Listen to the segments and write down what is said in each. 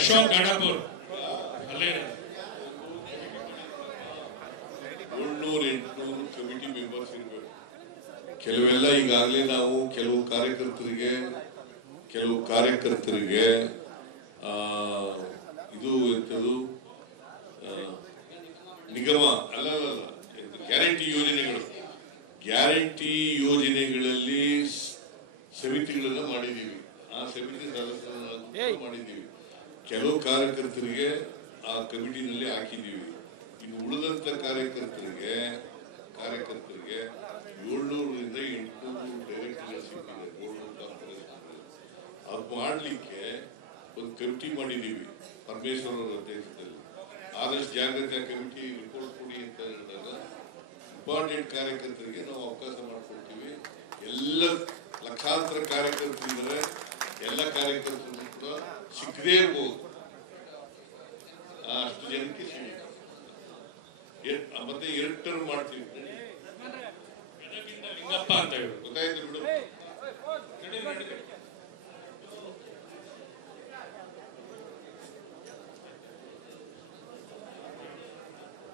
ಅಶೋಕ್ ಗಣಪುರ್ ಅಲ್ಲೇ 700-800 committee members ಇರಬೇಕು. ಕೆಲವೆಲ್ಲ ಈಗಾಗಲೇ ನಾವು ಕೆಲವು ಕಾರ್ಯಕರ್ತರಿಗೆ ಇದು ಎಂತದು ನಿಗಮ ಅಲ್ಲ ಗ್ಯಾರಂಟಿ ಯೋಜನೆಗಳಲ್ಲಿ ಸಮಿತಿಗಳನ್ನ ಮಾಡಿದೀವಿ. ಆ ಸಮಿತಿ ಸದಸ್ಯರನ್ನ ಮಾಡಿದೀವಿ. ಕೆಲವು ಕಾರ್ಯಕರ್ತರಿಗೆ ಆ ಕಮಿಟಿನಲ್ಲಿ ಹಾಕಿದೀವಿ. ಇನ್ನು ಉಳಿದಂತ ಕಾರ್ಯಕರ್ತರಿಗೆ 700ರಿಂದ 800 ಡೈರೆಕ್ಟರ್ ಸಿಕ್ಕಿದೆ. ಅದು ಮಾಡ್ಲಿಕ್ಕೆ ಒಂದು ಕಮಿಟಿ ಮಾಡಿದೀವಿ ಪರಮೇಶ್ವರ್ ಅವರ ಅಧ್ಯಕ್ಷತೆಯಲ್ಲಿ. ಆದಷ್ಟು ಜಾಗೃತಿ ಕಮಿಟಿ ರಿಪೋರ್ಟ್ ಕೊಡಿ ಅಂತ ಹೇಳಿದಾಗ ಇಂಪಾರ್ಟೆಂಟ್ ಕಾರ್ಯಕರ್ತರಿಗೆ ನಾವು ಅವಕಾಶ ಮಾಡಿಕೊಡ್ತೀವಿ. ಎಲ್ಲ ಲಕ್ಷಾಂತರ ಕಾರ್ಯಕರ್ತರಿದ್ದಾರೆ. ಎಲ್ಲ ಕಾರ್ಯಕರ್ತರು ಕೂಡ ಸಿಕ್ಕದೇ ಇರ್ಬೋದು. ಅಷ್ಟು ಜನಕ್ಕೆ ಸಿಗುತ್ತೆ. ಮತ್ತೆ 2 ಟರ್ಮ್ ಮಾಡ್ತೀವಿ. ಲಿಂಗಪ್ಪ ಅಂತ ಹೇಳಿ ಗೊತ್ತಾಯ್ತು ಬಿಡು.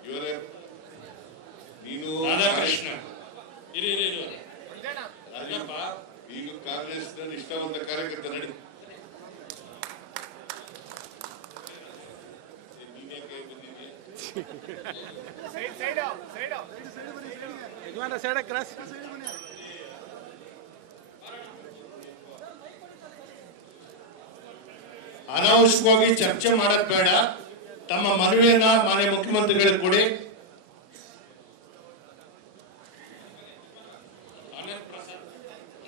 ಇವರೇ ನೀನು ರಾಧಾಕೃಷ್ಣ ನೀನು ಕಾಂಗ್ರೆಸ್ ನಿಷ್ಠಾವಂತ ಕಾರ್ಯಕರ್ತ ನಡಿ. ನೀನೇ ಕೈ ಬಂದಿದ್ಯಾ? ಅನಾವಶ್ಯಕವಾಗಿ ಚರ್ಚೆ ಮಾಡಕ್ ಬೇಡ. ತಮ್ಮ ಮನವಿಯನ್ನ ಮಾನ್ಯ ಮುಖ್ಯಮಂತ್ರಿಗಳಿಗೆ ಕೊಡಿ.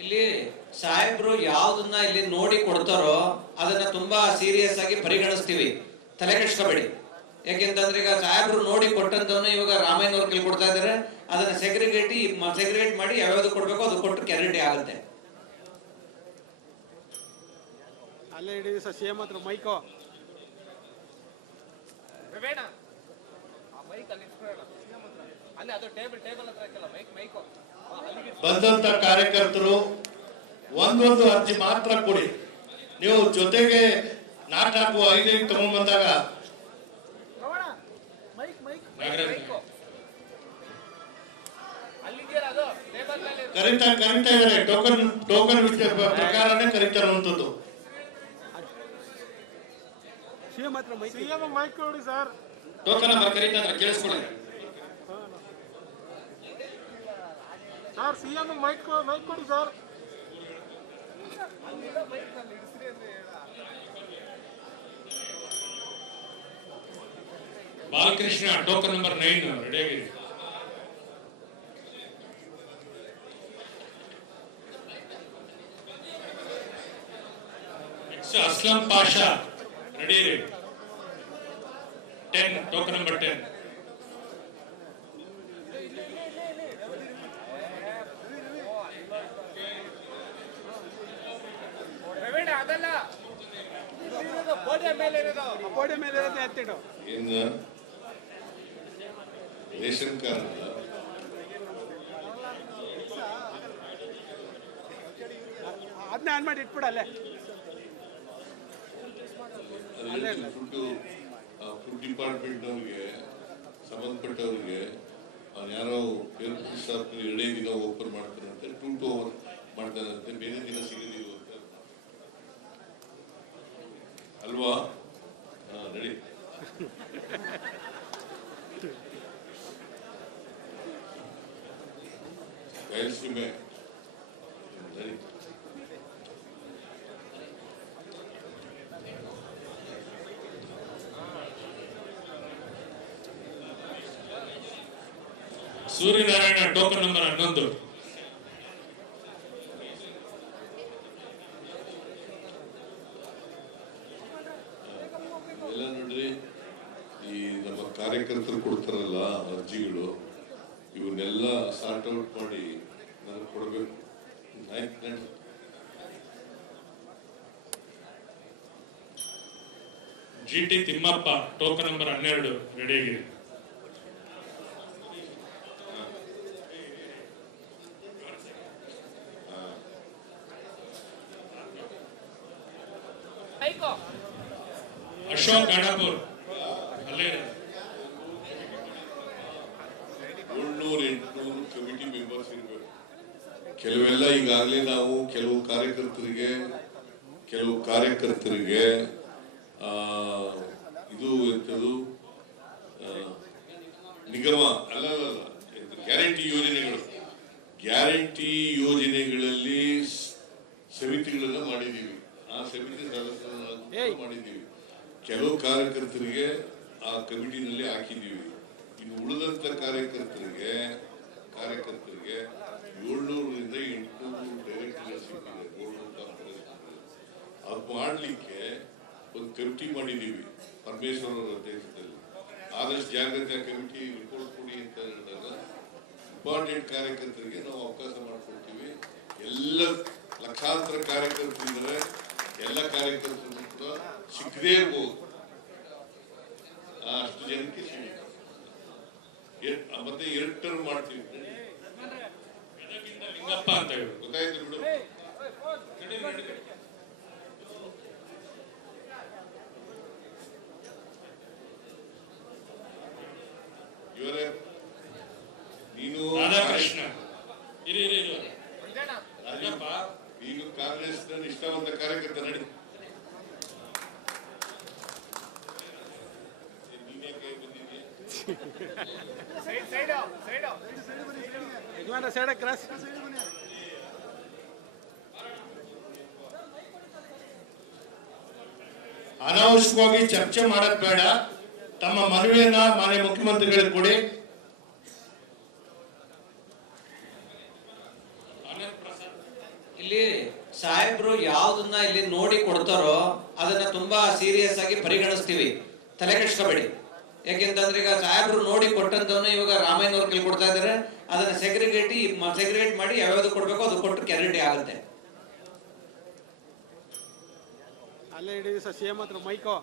ಇಲ್ಲಿ ಸಾಹೇಬ್ರು ಯಾವ್ದನ್ನ ಇಲ್ಲಿ ನೋಡಿ ಕೊಡ್ತಾರೋ ಅದನ್ನ ತುಂಬಾ ಸೀರಿಯಸ್ ಆಗಿ ಪರಿಗಣಿಸ್ತೀವಿ. ತಲೆ ಕೆಡಿಸ್ಕೋಬೇಡಿ. ಯಾಕೆಂತಂದ್ರೆ ಈಗ ಸಾಹೇಬ್ರು ನೋಡಿ ಕೊಟ್ಟಂತವನ್ನ ಇವಾಗ ರಾಮಯ್ಯನವ್ರ ಕೈ ಕೊಡ್ತಾ ಇದಾರೆ. ಅದನ್ನ ಸೆಗ್ರಿಗೇಟ್ ಮಾಡಿ ಯಾವ್ಯಾವ್ದು ಕೊಡ್ಬೇಕು ಅದು ಕೊಟ್ಟು ಗ್ಯಾರಂಟಿ ಆಗುತ್ತೆ. ಅಲ್ಲೇ ಹಿಡಿದು ಸಿಎಂ ಹತ್ರ ಮೈಕೋ ಬಂದಂತ ಕಾರ್ಯಕರ್ತರು ಒಂದೊಂದು ಅರ್ಜಿ ಮಾತ್ರ ಕೊಡಿ. ನೀವು ಜೊತೆಗೆ ನಾಟಕ 5 ತಗೊಂಡ್ ಬಂದಾಗ ಕರೀತಾ ಇದಾರೆ. ಟೋಕನ್ ಪ್ರಕಾರನೇ ಕರೀತಾರಂತದ್ದು. ಮೈಕ್ ಕೊಡಿ ಸರ್. ಟೋಕನ್ ನಂಬರ್ ಕರೀತಾ ಇದ್ದಾರೆ, ಕೇಳಿಸ್ಕೊಳ್ಳಿ ಸರ್. ಸಿಎಂ ಮೈಕ್ ಕೊಡಿ ಸರ್. ಬಾಲಕೃಷ್ಣ ಟೋಕನ್ ನಂಬರ್ 9 ರೆಡಿಯಾಗಿರಿ. Aslam Pasha ready. 10 token number 10. Ration card ಅದನ್ನ ಆನ್ ಮಾಡಿ ಇಟ್ಬಿಡಲ್ಲೇ. ಫುಡ್ ಡಿಪಾರ್ಟ್ಮೆಂಟ್ ಅವ್ರಿಗೆ ಸಂಬಂಧಪಟ್ಟವ್ರಿಗೆ ಯಾರೋ 2 ದಿನ ಓಪನ್ ಮಾಡ್ತಾರಂತೆ. 2 to 1 ಮಾಡ್ತಾರಂತೆ. ಬೇರೆ ದಿನ ಸಿಗಲಿಲ್ಲ ಅಂತ ಅಲ್ವಾ? Ready. Bayalseeme ready. Suryanarayana token number 11. ಎಲ್ಲ ನೋಡ್ರಿ, ಈ ನಮ್ಮ ಕಾರ್ಯಕರ್ತರು ಕೊಡ್ತಾರಲ್ಲ ಅರ್ಜಿಗಳು, ಇವನ್ನೆಲ್ಲ ಸಾರ್ಟ್ ಔಟ್ ಮಾಡಿ ನನಗೆ ಕೊಡಬೇಕು. GT ತಿಮ್ಮಪ್ಪ ಟೋಕನ್ ನಂಬರ್ 12 ರೆಡಿಯಾಗಿರಿ. ಅಶೋಕ್ ಗಣಪುರ್ ಅಲ್ಲೇ 700-800 ಕಮಿಟಿ ಮೆಂಬರ್ಸ್ ಇರಬೇಕು. ಕೆಲವೆಲ್ಲ ಈಗಾಗಲೇ ನಾವು ಕೆಲವು ಕಾರ್ಯಕರ್ತರಿಗೆ ಇದು ಎಂತದು ನಿಗಮ ಅಲ್ಲ ಗ್ಯಾರಂಟಿ ಯೋಜನೆಗಳಲ್ಲಿ ಸಮಿತಿಗಳನ್ನ ಮಾಡಿದೀವಿ. ಆ ಸಮಿತಿ ಸದಸ್ಯರನ್ನ ಮಾಡಿದೀವಿ. ಕೆಲವು ಕಾರ್ಯಕರ್ತರಿಗೆ ಆ ಕಮಿಟಿನಲ್ಲಿ ಹಾಕಿದೀವಿ. ಇನ್ನು ಉಳಿದಂತ ಕಾರ್ಯಕರ್ತರಿಗೆ 700ರಿಂದ 800 ಡೈರೆಕ್ಟರ್ ಸಿಕ್ಕಿದೆ. ಅದು ಮಾಡ್ಲಿಕ್ಕೆ ಒಂದು ಕಮಿಟಿ ಮಾಡಿದೀವಿ ಪರಮೇಶ್ವರ್ ಅವರ ಅಧ್ಯಕ್ಷತೆಯಲ್ಲಿ. ಆದಷ್ಟು ಜಾಗ್ರತೆ ಕಮಿಟಿ ರಿಪೋರ್ಟ್ ಕೊಡಿ ಅಂತ ಹೇಳಿದಾಗ ಇಂಪಾರ್ಟೆಂಟ್ ಕಾರ್ಯಕರ್ತರಿಗೆ ನಾವು ಅವಕಾಶ ಮಾಡಿಕೊಡ್ತೀವಿ. ಎಲ್ಲ ಲಕ್ಷಾಂತರ ಕಾರ್ಯಕರ್ತರಿದ್ದಾರೆ. ಎಲ್ಲ ಕಾರ್ಯಕರ್ತರು ಕೂಡ ಸಿಕ್ಕದೇ ಇರ್ಬೋದು. ಅಷ್ಟು ಜನಕ್ಕೆ ಸಿಗುತ್ತೆ. ಮತ್ತೆ 2 ಟರ್ಮ್ ಮಾಡ್ತೀವಿ. ಲಿಂಗಪ್ಪ ಅಂತ ಹೇಳಿ ಗೊತ್ತಾಯ್ತು ಬಿಡು. ಇವರೇ ನೀನು ರಾಧಾಕೃಷ್ಣ ಇರಿ ನೀನು ಕಾಂಗ್ರೆಸ್ ನಿಷ್ಠಾವಂತ ಕಾರ್ಯಕರ್ತ ನಡಿ. ನೀನೇ ಕೈ ಬಂದಿದ್ಯಾ? ಯಜಮಾನ ಸೈಡ್ ಕ್ರಾಸ್. ಅನಾವಶ್ಯಕವಾಗಿ ಚರ್ಚೆ ಮಾಡಕ್ ಬೇಡ. ತಮ್ಮ ಮನವಿಯನ್ನ ಮಾನ್ಯ ಮುಖ್ಯಮಂತ್ರಿಗಳಿಗೆ ಕೊಡಿ. ಇಲ್ಲಿ ಸಾಹೇಬ್ರು ಯಾವ್ದನ್ನ ಇಲ್ಲಿ ನೋಡಿ ಕೊಡ್ತಾರೋ ಅದನ್ನ ತುಂಬಾ ಸೀರಿಯಸ್ ಆಗಿ ಪರಿಗಣಿಸ್ತೀವಿ. ತಲೆ ಕೆಡಿಸ್ಕೋಬೇಡಿ. ಯಾಕೆಂತಂದ್ರೆ ಈಗ ಸಾಹೇಬ್ರು ನೋಡಿ ಕೊಟ್ಟಂತವನ್ನ ಇವಾಗ ರಾಮಯ್ಯನವ್ರ ಕೈ ಕೊಡ್ತಾ ಇದಾರೆ. ಅದನ್ನ ಸೆಗ್ರಿಗೇಟ್ ಮಾಡಿ ಯಾವ್ಯಾವ್ದು ಕೊಡ್ಬೇಕು ಅದು ಕೊಟ್ಟು ಗ್ಯಾರಂಟಿ ಆಗುತ್ತೆ. ಅಲ್ಲೇ ಹಿಡಿದು ಸರ್ ಸಿಎಂ ಹತ್ರ ಮೈಕೋ.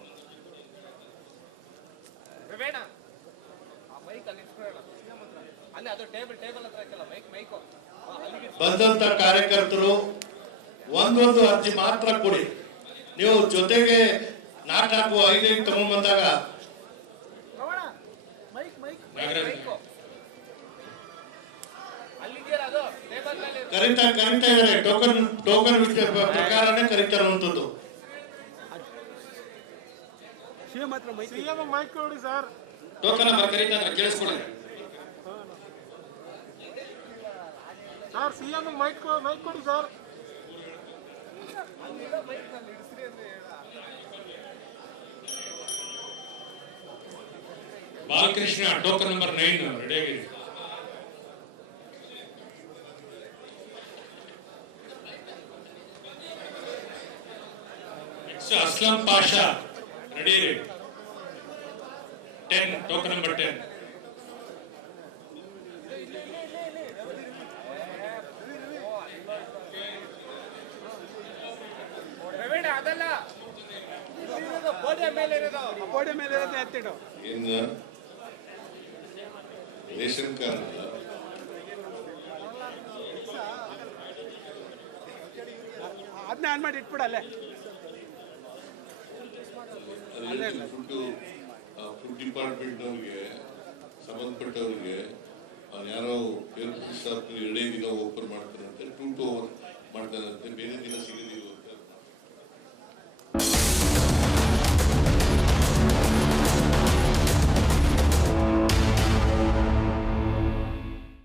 ಬಂದಂತ ಕಾರ್ಯಕರ್ತರು ಒಂದೊಂದು ಅರ್ಜಿ ಮಾತ್ರ ಕೊಡಿ. ನೀವು ಜೊತೆಗೆ 4-5 ತಗೊಂಡ್ ಬಂದಾಗ ಕರೀತಾ ಇದಾರೆ. ಟೋಕನ್ ಪ್ರಕಾರನೇ ಕರೀತಾರಂತದ್ದು. ಸಿಎಂ ಹತ್ರ ಮೈಕ್ ಕೊಡಿ ಸರ್. ಟೋಕನ್ ನಂಬರ್ ಕರೀತಾ ಇದ್ದಾರೆ, ಕೇಳಿಸ್ಕೊಳ್ಳಿ. ಸರ್ ಸಿಎಂ ಮೈಕ್ ಕೊಡಿ ಸರ್. ಬಾಲಕೃಷ್ಣ ಟೋಕನ್ ನಂಬರ್ 9 ರೆಡಿಯಾಗಿರಿ. Aslam Pasha ready. 10 token number 10. ಗೋಡೆ ಮೇಲೆ ಎತ್ತಿಡು. ಇನ್ನು ರೇಷನ್ ಕಾರ್ಡ್ ಅದನ್ನ ಆನ್ ಮಾಡಿ ಇಟ್ಬಿಡಲ್ಲೇ. ಫುಡ್ ಡಿಪಾರ್ಟ್ಮೆಂಟ್ ಅವ್ರಿಗೆ ಸಂಬಂಧಪಟ್ಟವ್ರಿಗೆ ಯಾರೋ ಏರ್ಪೋರ್ಟ್ ಸ್ಟಾಫ್ 2 ದಿನ ಓಪನ್ ಮಾಡ್ತಾರಂತೆ. 2 to 1 ಮಾಡ್ತಾರಂತೆ. ಬೇರೆ ದಿನ ಸಿಗೋದಿಲ್ಲ